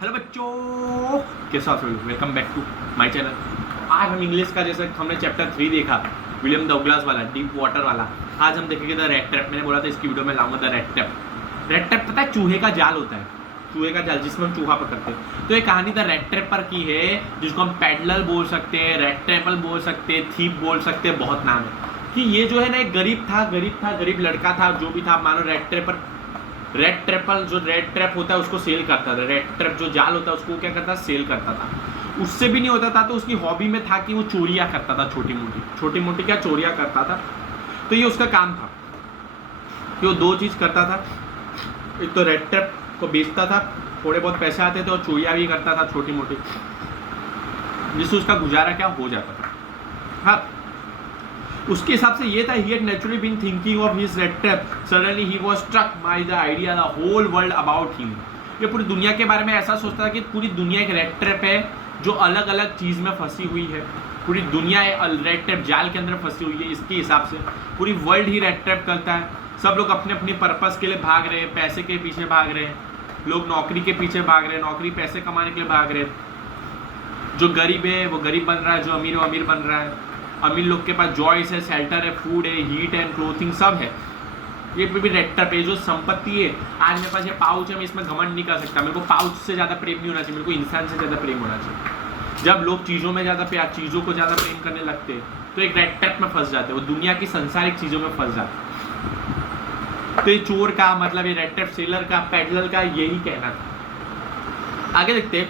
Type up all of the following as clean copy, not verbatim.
Hello बच्चों, कैसा हो? Welcome back to my channel. आज हम इंग्लिश का, जैसे हमने चैप्टर 3 देखा, विलियम डगलस वाला, डीप वाटर वाला, आज हम देखेंगे द रेड ट्रैप। मैंने बोला था इसकी वीडियो में लाऊंगा the rat trap. Red trap पता है, चूहे का जाल होता है, चूहे का जाल जिसमें हम चूहा पकड़ते हैं। तो ये कहानी द रेड ट्रैप पर की है, जिसको हम पैडलर बोल सकते हैं, रेड ट्रैपल बोल सकते हैं, थीप बोल सकते हैं, बहुत नाम है। कि ये जो है ना, एक गरीब लड़का था, जो भी था, मानो रेड ट्रैपल, जो रेड ट्रैप होता है उसको सेल करता था। रेड ट्रैप जो जाल होता है उसको क्या करता, सेल करता था। उससे भी नहीं होता था तो उसकी हॉबी में था कि वो चोरियां करता था, छोटी मोटी क्या चोरियां करता था। तो ये उसका काम था कि वो दो चीज़ करता था। एक तो रेड ट्रैप को बेचता था, थोड़े बहुत पैसे आते थे, और चोरियां भी करता था छोटी मोटी, जिससे उसका गुजारा क्या हो जाता था। हाँ, उसके हिसाब से ये था, he had naturally been thinking of his red trap. Suddenly he was struck by the idea the whole world about him. ये पूरी दुनिया के बारे में ऐसा सोचता था कि पूरी दुनिया एक रेड ट्रैप है जो अलग अलग चीज़ में फंसी हुई है। पूरी दुनिया रेड ट्रैप जाल के अंदर फंसी हुई है। इसके हिसाब से पूरी वर्ल्ड ही रेड ट्रैप करता है। सब लोग अपने अपने पर्पस के लिए भाग रहे हैं, पैसे के पीछे भाग रहे हैं, लोग नौकरी के पीछे भाग रहे हैं, नौकरी पैसे कमाने के लिए भाग रहे हैं। जो गरीब है वो गरीब बन रहा है, जो अमीर है वो अमीर बन रहा है। अमीर लोग के पास जॉयस है, शेल्टर है, फूड है, हीट एंड क्लोथिंग सब है। ये भी रेड ट्रैप है। जो संपत्ति है, आज मेरे पास ये पाउच है, मैं इसमें घमंड नहीं कर सकता। मेरे को पाउच से ज़्यादा प्रेम नहीं होना चाहिए, मेरे को इंसान से ज़्यादा प्रेम होना चाहिए। जब लोग चीज़ों में ज़्यादा प्यार, चीज़ों को ज़्यादा प्रेम करने लगते हैं तो एक रेड ट्रैप में फंस जाते हैं, वो दुनिया की संसारिक चीज़ों में फंस जाते हैं। तो ये चोर का मतलब, ये रेड ट्रैप सेलर का, पैडलर का यही कहना था। आगे देखते हैं।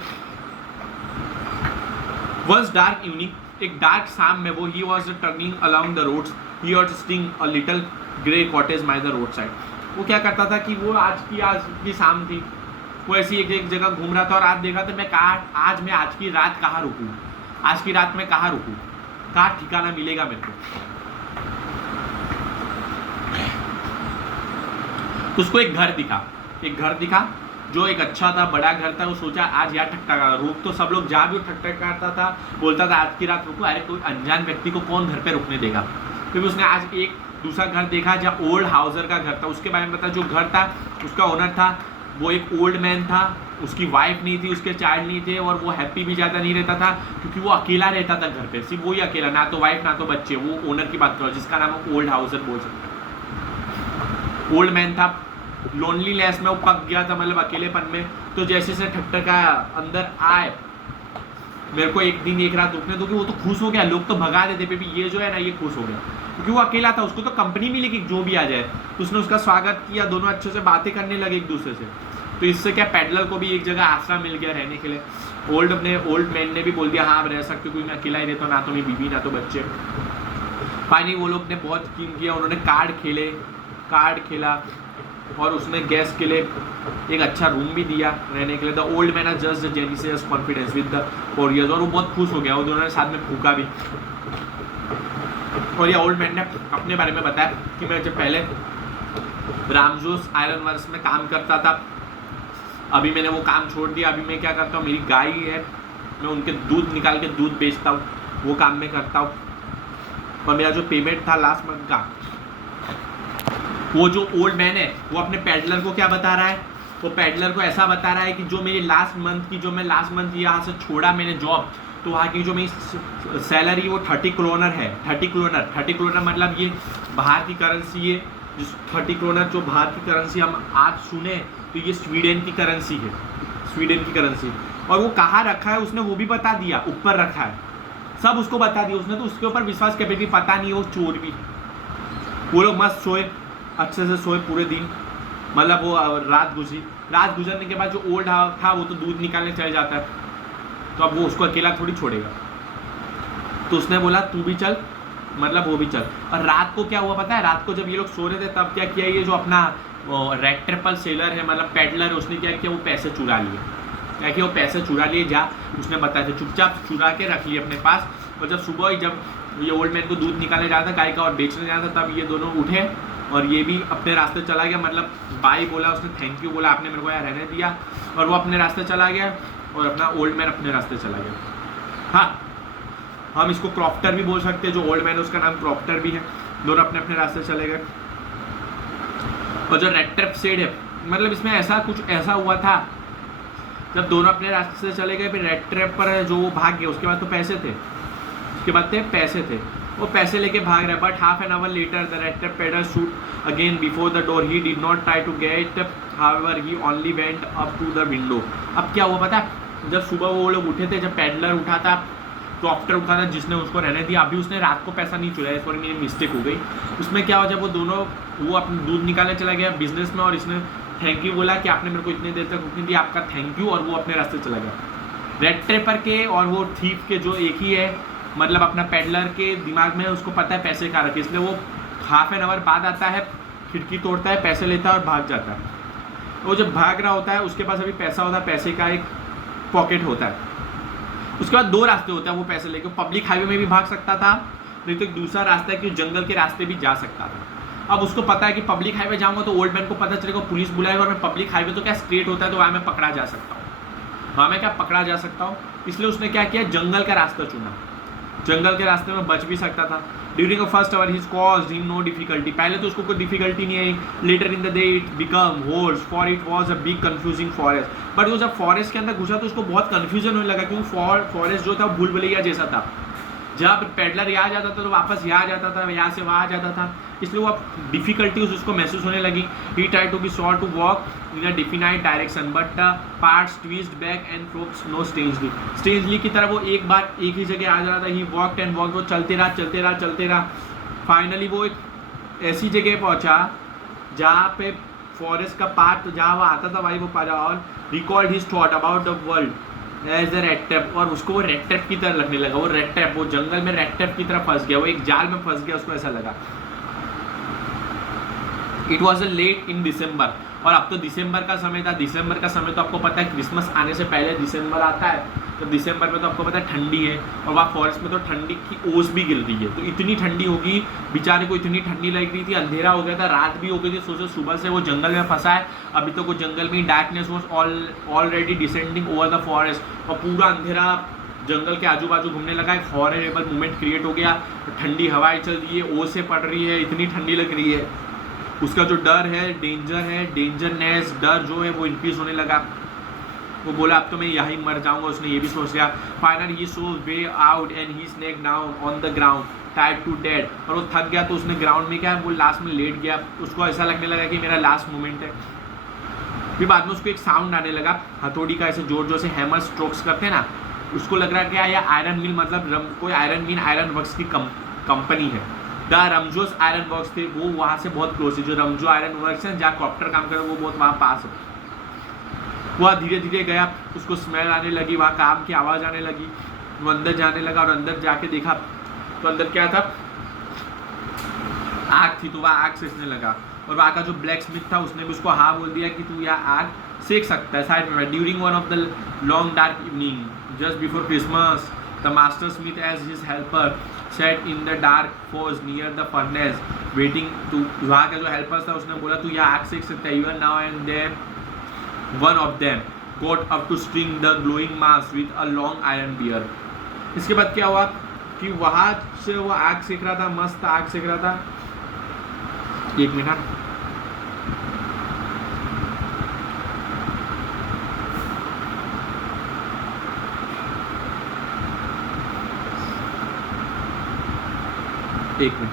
वंस डार्क इवनिंग, एक डार्क शाम में वो he was trudging along the roads, he was sighting a little grey cottage by the road side. वो क्या करता था कि वो आज की शाम थी, वो ऐसी एक जगह घूम रहा था और आज देखा था, मैं आज की रात कहाँ रुकूँ, आज की रात में कहाँ रुकूँ, कहाँ ठिकाना मिलेगा मेरे को। तो उसको एक घर दिखा जो एक अच्छा था, बड़ा घर था। वो सोचा आज यार ठकठका रुक, तो सब लोग जहाँ भी वो ठकठक करता था बोलता था आज की रात रुको। अरे कोई अनजान व्यक्ति को कौन घर पे रुकने देगा। फिर उसने आज एक दूसरा घर देखा जहाँ ओल्ड हाउसर का घर था। उसके बारे में पता, जो घर था उसका ओनर था वो एक ओल्ड मैन था, उसकी वाइफ नहीं थी, उसके चाइल्ड नहीं थे, और वो हैप्पी भी ज़्यादा नहीं रहता था क्योंकि वो अकेला रहता था घर पे, सिर्फ वही अकेला, ना तो वाइफ ना तो बच्चे। वो ओनर की बात करो जिसका नाम है ओल्ड हाउसर बोल सकते। ओल्ड मैन था, लोनलीनेस में वो पक गया था, मतलब अकेलेपन में। तो जैसे से ठकठका अंदर आए, मेरे को एक दिन एक रात रुकने दो, कि वो तो खुश हो गया। लोग तो भगा देते पे भी, ये जो है ना ये खुश हो गया क्योंकि वो अकेला था, उसको तो कंपनी मिली कि जो भी आ जाए। तो उसने उसका स्वागत किया, दोनों अच्छे से बातें करने लगे एक दूसरे से। तो इससे क्या, पैडलर को भी एक जगह आसरा मिल गया रहने के लिए। ओल्ड मैन ने भी बोल दिया हाँ रह सकते, क्योंकि मैं अकेला ही रहता हूँ, ना तो मेरी बीवी ना तो बच्चे। फाइनली वो लोग ने बहुत स्कीम किया, उन्होंने कार्ड खेला और उसने गेस्ट के लिए एक अच्छा रूम भी दिया रहने के लिए। The old man just gained his confidence with the 4 years, और वो बहुत खुश हो गया। वो दोनों ने साथ में फूका भी। और ये ओल्ड मैन ने अपने बारे में बताया कि मैं जब पहले रामजोस आयरन वर्क्स में काम करता था, अभी मैंने वो काम छोड़ दिया। अभी मैं क्या करता हूँ, मेरी गाय है, मैं उनके दूध निकाल के दूध बेचता हूँ, वो काम मैं करता हूँ। और मेरा जो पेमेंट था लास्ट मंथ का, वो जो ओल्ड मैन है वो अपने पैडलर को क्या बता रहा है, वो पैडलर को ऐसा बता रहा है कि जो मेरी लास्ट मंथ यहाँ से छोड़ा मैंने जॉब, तो वहाँ की जो मेरी सैलरी वो 30 क्रोनर है। 30 क्रोनर मतलब ये बाहर की करेंसी है। जिस 30 क्रोनर जो बाहर की करेंसी हम आज सुने तो ये स्वीडन की करेंसी है। और वो कहाँ रखा है उसने वो भी बता दिया, ऊपर रखा है, सब उसको बता दिया उसने। तो उसके ऊपर विश्वास कर भी पता नहीं वो चोर भी। वो लोग मस्त सोए, अच्छे से सोए पूरे दिन, मतलब वो रात गुजरने के बाद जो ओल्ड था वो तो दूध निकालने चले जाता है, तो अब वो उसको अकेला थोड़ी छोड़ेगा। तो उसने बोला तू भी चल, मतलब वो भी चल। और रात को क्या हुआ पता है, रात को जब ये लोग सो रहे थे तब क्या किया, ये जो अपना रेड ट्रैपल सेलर है, मतलब पैडलर, उसने क्या किया, वो पैसे चुरा लिए। उसने बताया था, चुपचाप चुरा के रख लिए अपने पास। और जब सुबह जब ये ओल्ड मैन को दूध निकालने जाता गाय का और बेचने जाता, तब ये दोनों उठे और ये भी अपने रास्ते चला गया। मतलब बाई बोला उसने, थैंक यू बोला, आपने मेरे को यहाँ रहने दिया। और वो अपने रास्ते चला गया और अपना ओल्ड मैन अपने रास्ते चला गया। हाँ, हम इसको क्रॉफ्टर भी बोल सकते हैं, जो ओल्ड मैन है उसका नाम क्रॉफ्टर भी है। दोनों अपने अपने रास्ते चले गए। और जो रेड ट्रैप सेड है, मतलब इसमें ऐसा हुआ था जब दोनों अपने रास्ते से चले गए, फिर रेड ट्रैप पर जो वो भाग गए, उसके बाद तो पैसे थे, उसके बाद पैसे थे, वो पैसे लेके भाग रहे। But half an hour later the rat trap peddler stood again before the door, he did not try to get, however he only went up to the window. अब क्या हुआ पता है, जब सुबह वो लोग उठे थे, जब पेडलर उठा था, प्रॉप्टर उठा था जिसने उसको रहने दिया, अभी उसने रात को पैसा नहीं चुराया, इस पर मेरी मिस्टेक हो गई। उसमें क्या हुआ, जब वो दोनों वो अपने दूध निकालने चला गया बिजनेस में, और इसने थैंक यू बोला कि आपने मेरे को इतनी देर तक रुकने दी, आपका थैंक यू, और वो अपने रास्ते चला गया। रेड ट्रैपर के और वो थीफ के जो एक ही है, मतलब अपना पेडलर के दिमाग में उसको पता है पैसे कहाँ रखे, इसलिए वो हाफ एन आवर बाद आता है, खिड़की तोड़ता है, पैसे लेता है और भाग जाता है। वो जब भाग रहा होता है उसके पास अभी पैसा होता है, पैसे का एक पॉकेट होता है। उसके बाद दो रास्ते होते हैं वो पैसे लेके, पब्लिक हाईवे में भी भाग सकता था, नहीं तो एक दूसरा रास्ता है कि जंगल के रास्ते भी जा सकता था। अब उसको पता है कि पब्लिक हाईवे जाऊंगा तो ओल्ड मैन को पता चलेगा, पुलिस बुलाएगा, और मैं पब्लिक हाईवे तो क्या स्ट्रेट होता है, तो वहाँ मैं पकड़ा जा सकता हूँ, वहाँ मैं क्या पकड़ा जा सकता हूँ। इसलिए उसने क्या किया, जंगल का रास्ता चुना, जंगल के रास्ते में बच भी सकता था। During a first hour his caused him no difficulty, पहले तो उसको कोई डिफिकल्टी नहीं आई। Later in the day it become worse for it was a big confusing forest. But वो जब फॉरेस्ट के अंदर घुसा तो उसको बहुत कंफ्यूजन होने लगा, क्योंकि फॉरेस्ट जो था भूल भुलैया जैसा था। जब पेडलर यहाँ जाता था तो वापस यहाँ जाता था, यहाँ से वहाँ जाता था, इसलिए वो अब डिफिकल्टीज उसको महसूस होने लगी। He try to be saw to walk in a definite direction but parts twist back and frocks no strangely की तरह वो एक बार एक ही जगह आ जा रहा था। ही वॉकड एंड वॉक, वो चलते रहा। फाइनली वो एक ऐसी जगह पहुँचा जहाँ पे फॉरेस्ट का पार्ट जहाँ वो आता था वही वो पा रहा, और record his thought about the world as the rat trap, और उसको वो रेड ट्रैप की तरह लगने लगा। वो रेड ट्रैप, वो जंगल में रेड ट्रैप की तरह फंस गया, वो एक जाल में फंस गया, उसको ऐसा लगा। इट वॉज अ लेट इन दिसंबर, और अब तो दिसंबर का समय था। दिसंबर का समय तो आपको पता है क्रिसमस आने से पहले दिसंबर आता है, तो दिसंबर में तो आपको पता है ठंडी है, और वहाँ फॉरेस्ट में तो ठंडी की ओस भी गिर रही है, तो इतनी ठंडी होगी, बेचारे को इतनी ठंडी लग रही थी, अंधेरा हो गया था, रात भी हो गई थी। सोचो सुबह से वो जंगल में फंसा है, अभी तो वो जंगल में darkness was already descending over the forest, और पूरा अंधेरा जंगल के आजू बाजू घूमने लगा। एक हॉरेबल मोमेंट क्रिएट हो गया, ठंडी हवाएं चल रही है, ओसें पड़ रही है, इतनी ठंडी लग रही है। उसका जो डर है, डेंजरनेस, डर जो है वो इंक्रीज होने लगा। वो बोला अब तो मैं यहीं मर जाऊंगा, उसने ये भी सोच लिया। Finally he so way out and he sank down on the ground टाइड टू डेड, और वो थक गया तो उसने ग्राउंड में क्या वो लास्ट में लेट गया। उसको ऐसा लगने लगा कि मेरा लास्ट मोमेंट है। फिर बाद में उसको एक साउंड आने लगा हथौड़ी का, ऐसे जोर जोर से हैमर स्ट्रोक्स करते हैं ना, उसको लग रहा है क्या यह आयरन मिल, मतलब कोई आयरन मिल, आयरन वर्क्स की कंपनी है। द रमजोस आयरन वर्क्स थे, वो वहाँ से बहुत क्लोज है। जो रमजो आयरन वर्क्स है जहाँ कॉप्टर काम करे वो बहुत वहाँ पास है। वह धीरे धीरे गया, उसको स्मेल आने लगी, वहाँ काम की आवाज़ आने लगी, वो अंदर जाने लगा, और अंदर जाके देखा तो अंदर क्या था, आग थी, तो वह आग सेकने लगा। और वहाँ का जो ब्लैक स्मिथ था उसने भी उसको हाँ बोल दिया कि तू यहाँ आग सेक सकता है साइड में। During one of the long dark evening just before Christmas the master smith as his helper sat in the dark forge near the furnace waiting to, वहाँ का जो हेल्पर था उसने बोला तू यहाँ आग सेक सकता है। Even now and then one of them got up to stir the glowing mass with a long iron bar. इसके बाद क्या हुआ कि वहाँ से वो आग सेक रहा था, मस्त आग सेक रहा था। एक मिनट, एक मिनट,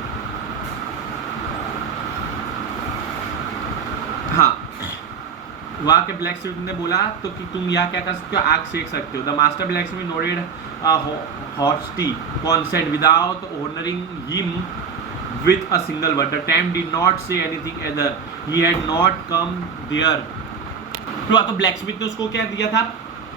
हाँ, वहाँ के ब्लैक स्मिथ ने बोला तो कि तुम यहाँ क्या कर सकते हो, आग सेक सकते हो। The master blacksmith nodded hasty consent without honouring him with a single word. The Tam did not say anything either. He had not come there. तो ब्लैक स्मिथ ने उसको क्या दिया था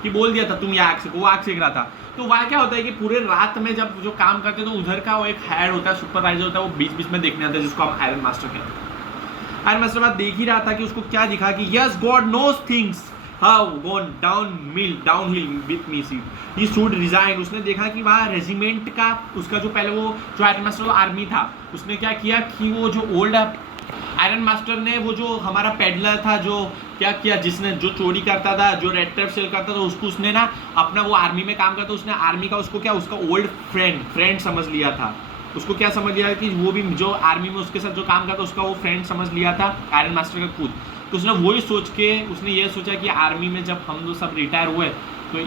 कि बोल दिया था तुम ये आग सेको, वो आग सेक रहा था। तो वहाँ क्या होता है कि पूरे रात में जब जो काम करते हैं तो उधर का वो एक हेड होता है, सुपरवाइजर होता है, वो बीच बीच में देखने आता है, जिसको हम आयरन मास्टर कहते हैं। आयरन मास्टर बात देख ही रहा था कि उसको क्या दिखा कि yes God knows things how gone down hill with me seat he should resign. उसने देखा कि वहाँ रेजिमेंट का उसका जो पहले वो जो आयरन मास्टर वो आर्मी था, उसने क्या किया कि वो जो ओल्ड आयरन मास्टर ने वो जो हमारा पेडलर था जो क्या किया, जिसने जो चोरी करता था, जो रेड ट्रैप सेल करता था, उसको उसने ना अपना वो आर्मी में काम करता, उसने आर्मी का उसको क्या उसका ओल्ड फ्रेंड समझ लिया था। उसको क्या समझ लिया कि वो भी जो आर्मी में उसके साथ जो काम करता उसका वो फ्रेंड समझ लिया था आयरन मास्टर का खुद। तो उसने वही सोच के उसने ये सोचा कि आर्मी में जब हम लोग सब रिटायर हुए तो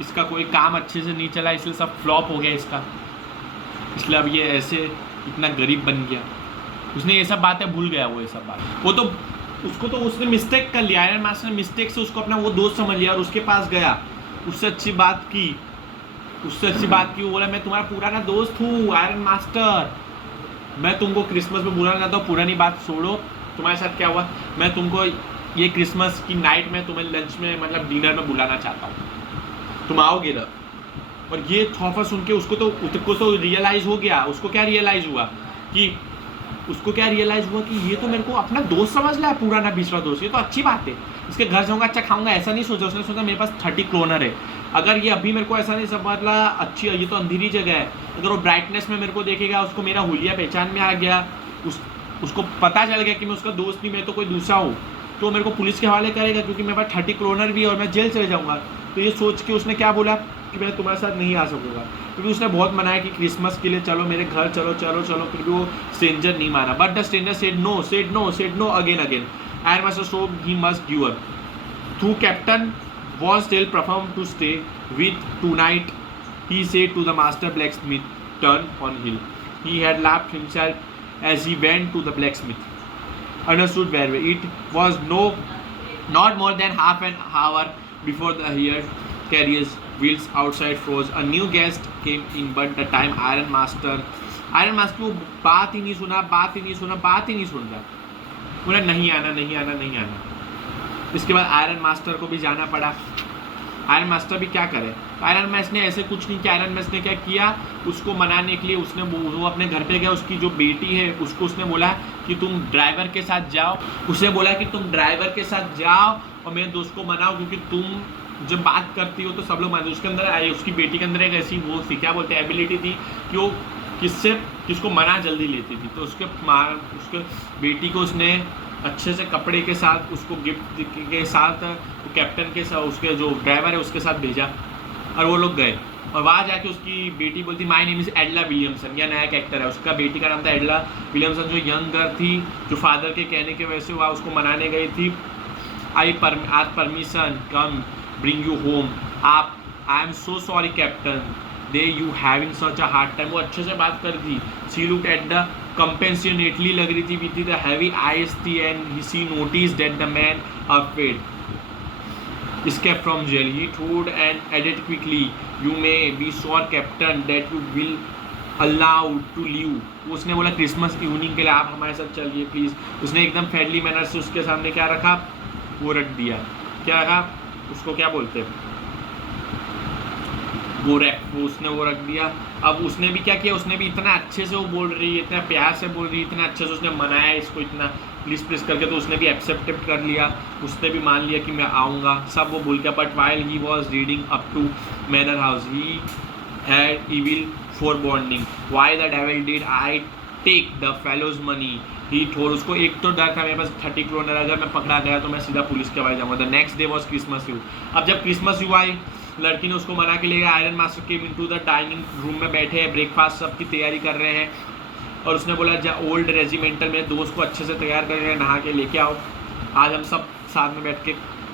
इसका कोई काम अच्छे से नहीं चला, इसलिए सब फ्लॉप हो गया इसका, इसलिए अब ये ऐसे इतना गरीब बन गया। उसने ये सब बातें भूल गया, वो ये सब बात वो तो उसको तो उसने मिस्टेक कर लिया, आयरन मास्टर ने मिस्टेक से उसको अपना वो दोस्त समझ लिया और उसके पास गया, उससे अच्छी बात की वो बोला मैं तुम्हारा पुराना दोस्त हूँ आयरन मास्टर, मैं तुमको क्रिसमस में बुलाना चाहता हूँ, पुरानी बात छोड़ो, तुम्हारे साथ क्या हुआ, मैं तुमको ये क्रिसमस की नाइट में तुम्हें लंच में मतलब डिनर में बुलाना चाहता हूँ, तुम आओगे ना। और ये ऑफर सुन के उसको तो रियलाइज़ हो गया, उसको क्या रियलाइज़ हुआ कि ये तो मेरे को अपना दोस्त समझ लिया, पुराना पिछला दोस्त, ये तो अच्छी बात है, इसके घर जाऊँगा अच्छा खाऊंगा, ऐसा नहीं सोचा उसने, सोचा मेरे पास 30 क्रोनर है, अगर ये अभी मेरे को ऐसा नहीं समझ रहा अच्छी, ये तो अंधेरी जगह है, अगर वो ब्राइटनेस में मेरे को देखेगा, उसको मेरा हुलिया पहचान में आ गया, उसको पता चल गया कि मैं उसका दोस्त नहीं, मैं तो कोई दूसरा हूँ, तो मेरे को पुलिस के हवाले करेगा क्योंकि मेरे पास 30 क्रोनर भी है और मैं जेल चले जाऊँगा। तो ये सोच के उसने क्या बोला कि मैं तुम्हारे साथ नहीं आ सकूँगा, क्योंकि उसने बहुत मनाया कि क्रिसमस के लिए चलो मेरे घर चलो, फिर भी वो स्ट्रेंजर नहीं माना, but the stranger said no again. Iron master so he must give up. Through captain was still performed to stay with tonight, he said to the master blacksmith, turn on hill. He had laughed himself as he went to the blacksmith. Understood very well. It was not more than half an hour before the here carrier's wheels outside froze. A new guest came in, but the time Iron Master को बात ही नहीं सुना, बोला नहीं आना। इसके बाद iron master को भी जाना पड़ा। आयरन मास्टर भी क्या करे, आयरन मैस ने ऐसे कुछ नहीं किया। आयरन मैस ने क्या किया, उसको मनाने के लिए उसने वो अपने घर पे गया, उसकी जो बेटी है उसको उसने बोला कि तुम ड्राइवर के साथ जाओ, और मेरे दोस्त को मनाओ, क्योंकि तुम जब बात करती हो तो सब लोग मानते। उसके अंदर आई, उसकी बेटी के अंदर एक ऐसी वो थी, क्या बोलते हैं, एबिलिटी थी कि वो किसको मना जल्दी लेती थी। तो उसके बेटी को उसने अच्छे से कपड़े के साथ, उसको गिफ्ट के साथ, तो कैप्टन के साथ, उसके जो ड्राइवर है उसके साथ भेजा, और वो लोग गए। और वहाँ जाके उसकी बेटी बोलती माय नेम इज़ एडला विलियमसन, यह नया कैरेक्टर है, उसका बेटी का नाम था एडला विलियमसन, जो यंग गर्ल थी, जो फादर के कहने के वजह से वहाँ उसको मनाने गई थी। आज permission come bring you home, I am so sorry captain, they you having such a hard time. वो अच्छे से बात कर दी। She looked at the compassionately लग रही थी, with the heavy eyes थी, and she noticed that the man afraid escaped from jail. He told and added quickly, you may be sure captain that you will allowed to leave. उसने बोला Christmas evening के लिए आप हमारे साथ चलिए please. उसने एकदम फ्रेंडली मैनर से उसके सामने क्या रखा, वो रख दिया, क्या रखा, उसको क्या बोलते हैं, वो उसने वो रख दिया। अब उसने भी क्या किया, उसने भी इतना अच्छे से वो बोल रही है, इतना प्यार से बोल रही है, इतना अच्छे से उसने मनाया इसको, इतना प्लीज करके, तो उसने भी एक्सेप्ट कर लिया, उसने भी मान लिया कि मैं आऊँगा, सब वो बोल के। But while he was reading up to manor house, he had evil foreboding, why the devil did I take the fellow's money, he told. उसको एक तो डर था, मेरे पास 30 क्रोनर, अगर मैं पकड़ा गया तो मैं सीधा पुलिस के हवाले जाऊँगा। The next day was Christmas Eve. अब जब क्रिसमस ईव आई, लड़की ने उसको मना के ले गया। आयरन मास्टर के इनटू द डाइनिंग रूम में बैठे हैं, ब्रेकफास्ट सब की तैयारी कर रहे हैं, और उसने बोला ओल्ड रेजिमेंटल में दोस्त को अच्छे से तैयार कर रहे हैं, नहा के लेके आओ, आज हम सब साथ में बैठ के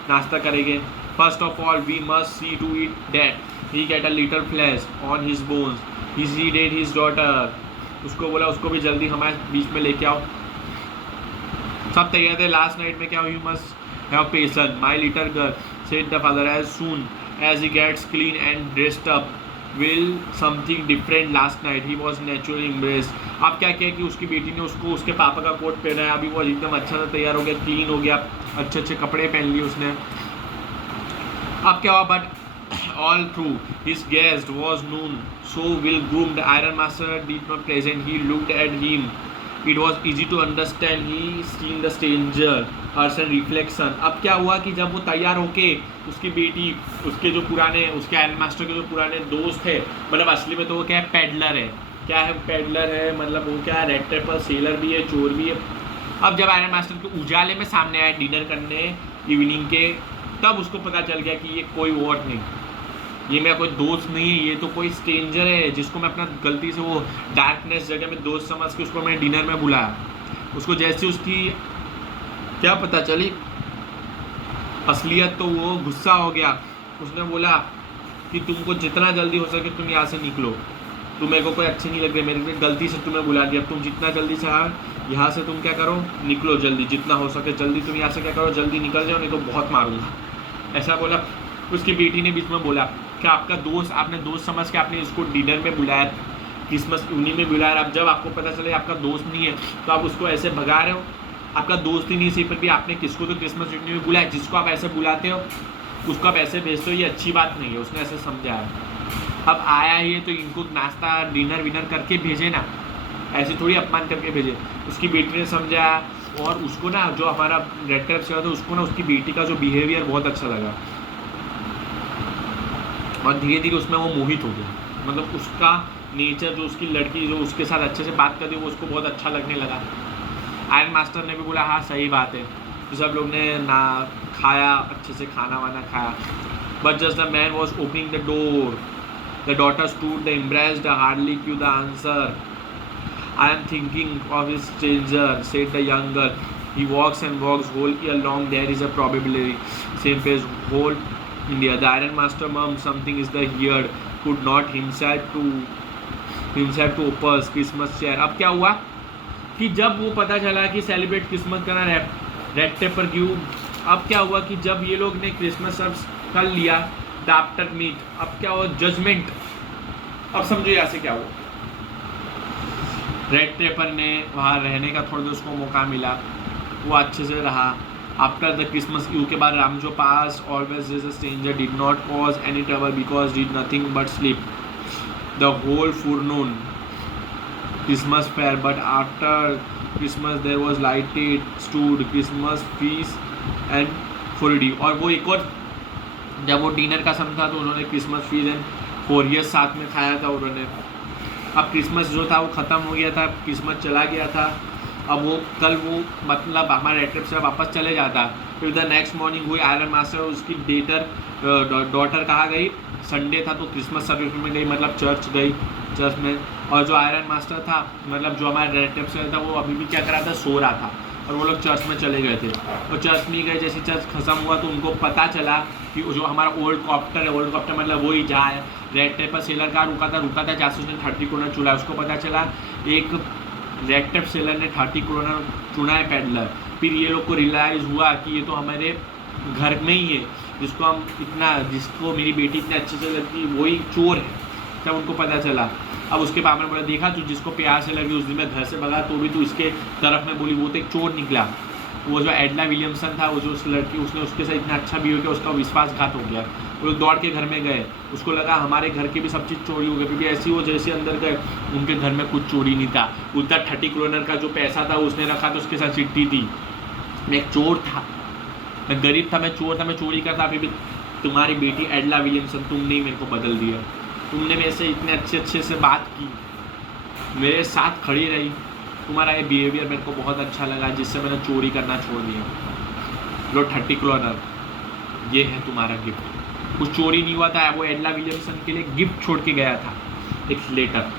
नाश्ता करेंगे। First of all we must see to it that he get a little flesh on his bones, he said to his daughter. उसको बोला उसको भी जल्दी हमारे बीच में लेके आओ। सब तैयार थे। लास्ट नाइट में क्या हुई, must have patience my little girl said the father, as soon as he gets clean and dressed up will something different last night he was naturally embraced। अब क्या किया कि उसकी बेटी ने उसको उसके पापा का कोट पहना है, अभी वो एकदम अच्छा सा तैयार हो गया, क्लीन हो गया, अच्छे कपड़े पहन लिए उसने। अब क्या हुआ, but all through his guest was known so well groomed, Iron Master did not present, he looked at him, it was easy to understand he seen the stranger person reflection। अब क्या हुआ कि जब वो तैयार होके उसकी बेटी, उसके जो पुराने, उसके आयरन मास्टर के जो पुराने दोस्त है, मतलब असली में तो वो क्या है, पेडलर है, क्या है पेडलर है, मतलब वो क्या है, रेड टेपर सेलर भी है, चोर भी है। अब जब आयरन मास्टर के उजाले में सामने आया डिनर करने इवनिंग के, तब उसको पता चल गया कि ये कोई और नहीं, ये मेरा कोई दोस्त नहीं है, ये तो कोई स्ट्रेंजर है जिसको मैं अपना गलती से वो डार्कनेस जगह में दोस्त समझ के उसको मैंने डिनर में बुलाया। उसको जैसे उसकी क्या पता चली असलियत, तो वो गुस्सा हो गया। उसने बोला कि तुमको जितना जल्दी हो सके तुम यहाँ से निकलो, तुम मेरे को कोई अच्छे नहीं लग रहे, मेरी गलती से तुम्हें बुला दिया, तुम जितना जल्दी से यहाँ से तुम क्या करो, निकलो जल्दी, जितना हो सके जल्दी तुम यहाँ से क्या करो, जल्दी निकल जाओ, नहीं तो बहुत मारूंगा। ऐसा बोला। उसकी बेटी ने बीच में बोला कि आपका दोस्त, आपने दोस्त समझ के आपने इसको डिनर में बुलाया, क्रिसमस इवनिंग में बुलाया, अब जब आपको पता चले आपका दोस्त नहीं है तो आप उसको ऐसे भगा रहे हो। आपका दोस्त ही नहीं सही, फिर भी आपने किसको तो क्रिसमस इवनिंग में बुलाया, जिसको आप ऐसे बुलाते हो उसको आप ऐसे भेजते हो, ये अच्छी बात नहीं है। उसने ऐसे समझा है, अब आया ही है तो इनको नाश्ता डिनर विनर करके भेजे ना, ऐसे थोड़ी अपमान करके भेजे। उसकी बेटी ने समझा, और उसको ना जो हमारा रेड टेप से था उसको ना उसकी बेटी का जो बिहेवियर बहुत अच्छा लगा, और धीरे धीरे उसमें वो मोहित हो गया। मतलब उसका नेचर, जो उसकी लड़की जो उसके साथ अच्छे से बात करती है वो उसको बहुत अच्छा लगने लगा। आयरन मास्टर ने भी बोला हाँ सही बात है, तो सब लोग ने ना खाया, अच्छे से खाना वाना खाया। But just the man was opening the door, the daughter stood the embraced hardly Q the answer, I am thinking of his stranger, said the young girl. He walks and walks whole year long. There is a probability. Same place whole India. The Iron Master mum something is the heard. Could not himself to oppose Christmas chair. अब क्या हुआ कि जब वो पता चला कि celebrate Christmas करना रेड टेप पर क्यों, अब क्या हुआ कि जब ये लोग ने क्रिसमस सर्व कर लिया द आफ्टर मीट, अब क्या हुआ जजमेंट। अब समझो यहाँ से क्या हुआ, रेड टेपर ने वहाँ रहने का थोड़ा उसको मौका मिला, वो अच्छे से रहा। आफ्टर द क्रिसमस ईव के बाद रामजो pass always is a stranger, did not cause any trouble because did nothing but sleep the whole forenoon Christmas fair, but after Christmas there was lighted stood Christmas fees and फॉरडी। और वो एक और जब वो डिनर का समय था तो उन्होंने क्रिसमस फीस एंड फोरियस साथ में खाया था उन्होंने। अब क्रिसमस जो था वो ख़त्म हो गया था, क्रिसमस चला गया था। अब वो कल वो मतलब हमारे रेड टेप से वापस चले जाता। फिर द नेक्स्ट मॉर्निंग हुई आयरन मास्टर उसकी डॉटर कहाँ गई, संडे था तो क्रिसमस सर्विस में गई, मतलब चर्च गई, चर्च में। और जो आयरन मास्टर था मतलब जो हमारे रेड टेप से था वो अभी भी क्या कर रहा था, सो रहा था, और वो लोग चर्च में चले गए थे। और चर्च में गए, जैसे चर्च खत्म हुआ तो उनको पता चला कि जो हमारा ओल्ड कॉप्टर है, ओल्ड कॉप्टर मतलब वही जहाँ है रेड टेप सेलर का रुका था जासूस ने 30 करोड़ चुना। उसको पता चला एक रेड टेप सेलर ने 30 करोड़ चुना है पैडलर। फिर ये लोग को रियलाइज़ हुआ कि ये तो हमारे घर में ही है, जिसको मेरी बेटी इतने अच्छे से लगती है वही चोर है, तब उनको पता चला। अब उसके बाद में बोला देखा तू जिसको प्यार से लगी उस दिन मैं घर से भगा तो भी तू इसके तरफ में बोली, वो तो एक चोर निकला। वो जो एडला विलियमसन था, वो जो उस लड़की उसने उसके साथ इतना अच्छा बिहेव किया, उसका विश्वासघात हो गया। वो लोग दौड़ के घर में गए, उसको लगा हमारे घर की भी सब चीज़ चोरी हो गई, क्योंकि ऐसी वो जैसे अंदर गए उनके घर में कुछ चोरी नहीं था। उतना 30 करोड़ का जो पैसा था उसने रखा तो उसके साथ चिट्ठी थी। मैं एक चोर था, मैं गरीब था, मैं चोर था, मैं चोरी करता। अभी भी तुम्हारी बेटी एडला विलियमसन तुमने ही मेरे को बदल दिया, तुमने मेरे से इतने अच्छे से बात की, मेरे साथ खड़ी रही, तुम्हारा ये बिहेवियर मेरे को बहुत अच्छा लगा जिससे मैंने चोरी करना छोड़ दिया। लो 30 करोड़, ये है तुम्हारा गिफ्ट। कुछ चोरी नहीं हुआ था, वो एडला विलियमसन के लिए गिफ्ट छोड़ के गया था, एक लेटर।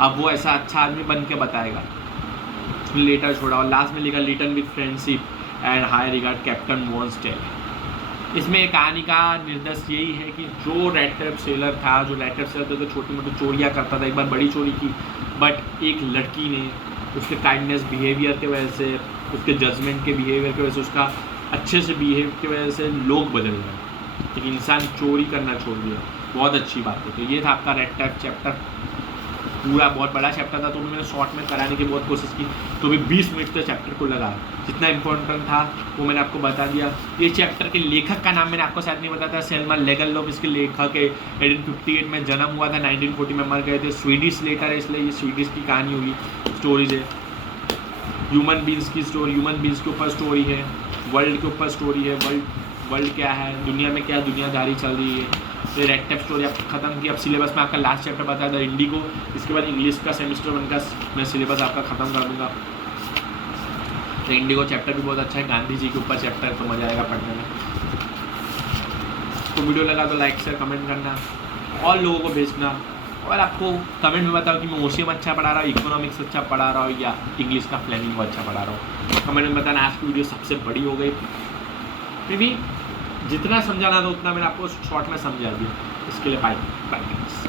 अब वो ऐसा अच्छा आदमी बन के बताएगा, उसने लेटर छोड़ा और लास्ट में लिखा written with friendship and high regard captain वॉन्सटेल। इसमें कहानी का निर्देश यही है कि जो रेड टेप सेलर था, जो रेड टेप सेलर था तो छोटी मोटी चोरियाँ करता था, एक बार बड़ी चोरी की, बट एक लड़की ने उसके काइंडनेस बिहेवियर की वजह से, उसके जजमेंट के बिहेवियर की वजह से, उसका अच्छे से बिहेव की वजह से लोग बदल गए, एक इंसान चोरी करना छोड़ दिया। बहुत अच्छी बात है। तो ये था आपका रेड टेप चैप्टर, पूरा बहुत बड़ा चैप्टर था तो मैंने शॉर्ट में कराने की बहुत कोशिश की, तो भी 20 मिनट तो चैप्टर को लगा। जितना इम्पोर्टेंट था वो मैंने आपको बता दिया। ये चैप्टर के लेखक का नाम मैंने आपको शायद नहीं बताया था, सेल्मा लेगरलोफ इसके लेखक है। 1858 में जन्म हुआ था, 1940 में मर गए थे। स्वीडिश लेटर है इसलिए ये स्वीडिश की कहानी होगी, स्टोरीज है। ह्यूमन बींग्स की स्टोरी, ह्यूमन बींग्स के ऊपर स्टोरी है, वर्ल्ड के ऊपर स्टोरी है, वर्ल्ड क्या है, दुनिया में क्या दुनियादारी चल रही है। ये रेड टेप स्टोरी आपको खत्म की। अब सिलेबस में आपका लास्ट चैप्टर बताया था इंडिगो, इसके बाद इंग्लिश का सेमेस्टर 1 का मैं सिलेबस आपका ख़त्म कर दूँगा। तो इंडिगो चैप्टर भी बहुत अच्छा है, गांधी जी के ऊपर चैप्टर, तो मज़ा आएगा पढ़ने में। तो वीडियो लगा तो लाइक शेयर कमेंट करना, और लोगों को भेजना, और आपको कमेंट में बताओ कि मैं ओशियम अच्छा पढ़ा रहा हूँ, इकोनॉमिक्स अच्छा पढ़ा रहा हूँ या इंग्लिश का फ्लेमिंग को अच्छा पढ़ा रहा हूँ। कमेंट में बताना। आज की वीडियो सबसे बड़ी हो गई, फिर भी जितना समझाना था उतना मैंने आपको शॉर्ट में समझा दिया। इसके लिए बाय बाय।